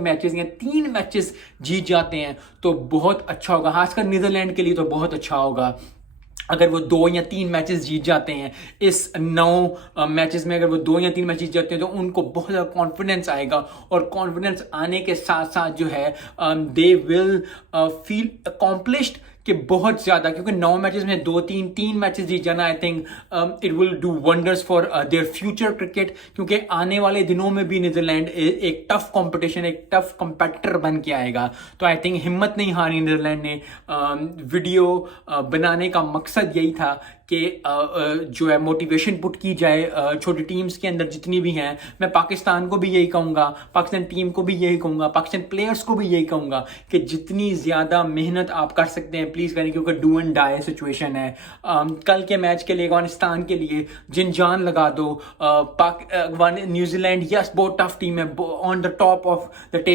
Matches या 3 matches जीत जाते हैं तो बहुत अच्छा होगा, खासकर नीदरलैंड के लिए तो बहुत अच्छा होगा। अगर वो 2 या 3 मैचेस जीत जाते हैं इस 9 मैचेस में, अगर वो 2 या 3 मैच जीत जाते हैं तो उनको बहुत ज़्यादा कॉन्फिडेंस आएगा, और कॉन्फिडेंस आने के साथ साथ जो है दे विल फील अकॉम्प्लिश्ड कि बहुत ज़्यादा, क्योंकि 9 मैचेस में 3 मैचेस जीत जाना, I think it will do wonders for their future cricket, क्योंकि आने वाले दिनों में भी नीदरलैंड एक टफ कंपटीशन, एक टफ कंपेटिटर बन के आएगा। तो आई थिंक हिम्मत नहीं हारी नीदरलैंड ने। वीडियो बनाने का मकसद यही था कि जो है मोटिवेशन पुट की जाए छोटी टीम्स के अंदर जितनी भी हैं। मैं पाकिस्तान को भी यही कहूँगा, पाकिस्तान टीम को भी यही कहूँगा, पाकिस्तान प्लेयर्स को भी यही कहूँगा कि जितनी ज़्यादा मेहनत आप कर सकते हैं प्लीज़ करें, क्योंकि डू एंड डाई सिचुएशन है। कल के मैच के लिए अफगानिस्तान के लिए जिन जान लगा दो। न्यूजीलैंड यस बहुत टफ टीम है, on the top of the table